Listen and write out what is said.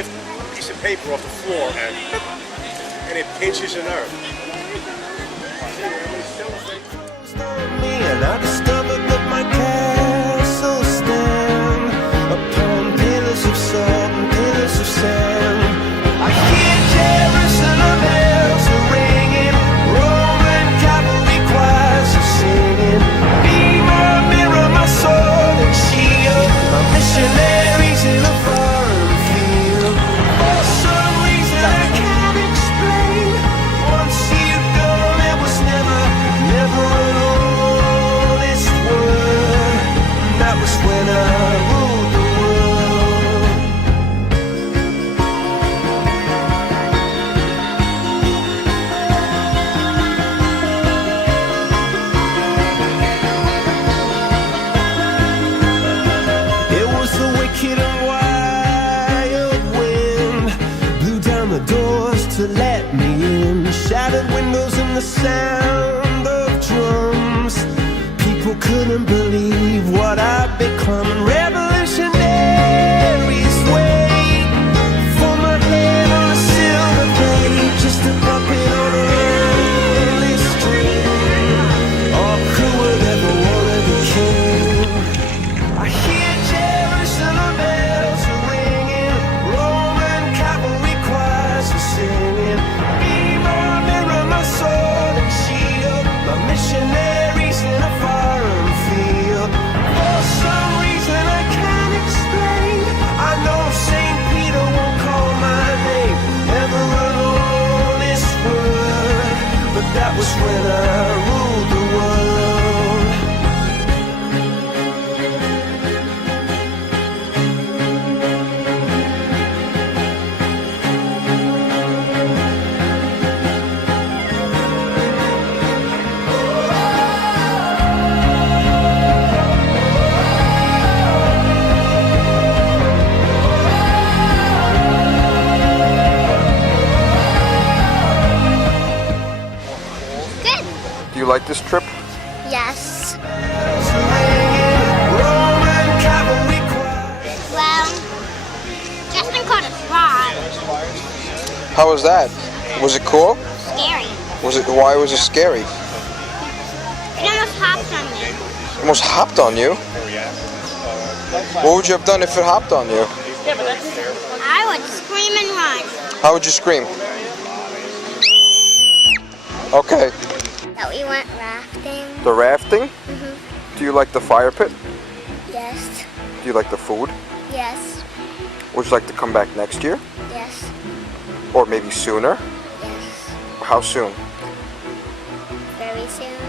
lift a piece of paper off the floor and it pinches a nerve. And I discovered that my castle stand upon pillars of salt and pillars of sand. I hear Jerusalem bells are ringing, Roman cavalry choirs are singing. Be my mirror, my sword and shield, my missionaries in a foreign field. For some reason I can't explain, once you've gone it was never an honest word. That was when I ruled the world. It was the wicked and wild wind, blew down the doors to let me in, shattered windows and the sound of drums. People couldn't believe what I'd become. Revolutionaries wait for my head on a silver plate, just a puppet on a lonely string. Oh, who would ever wanna be king? I hear Jerusalem bells are ringing, Roman cavalry choirs are singing. Be my mirror, my sword and shield, my missionaries in a foreign field. For some reason I can't explain, I know St. Peter won't call my name, never an honest word. But that was when I ruled the world. Good. Do you like this trip? Yes. Roman cavalry choirs. Well, Justin caught a frog. How was that? Was it cool? Scary. Why was it scary? It almost hopped on me. Almost hopped on you? What would you have done if it hopped on you? I would scream and run. How would you scream? Okay. That we went rafting. The rafting? Do you like the fire pit? Yes. Do you like the food? Yes. Would you like to come back next year? Yes. Or maybe sooner? Yes. How soon? Very soon.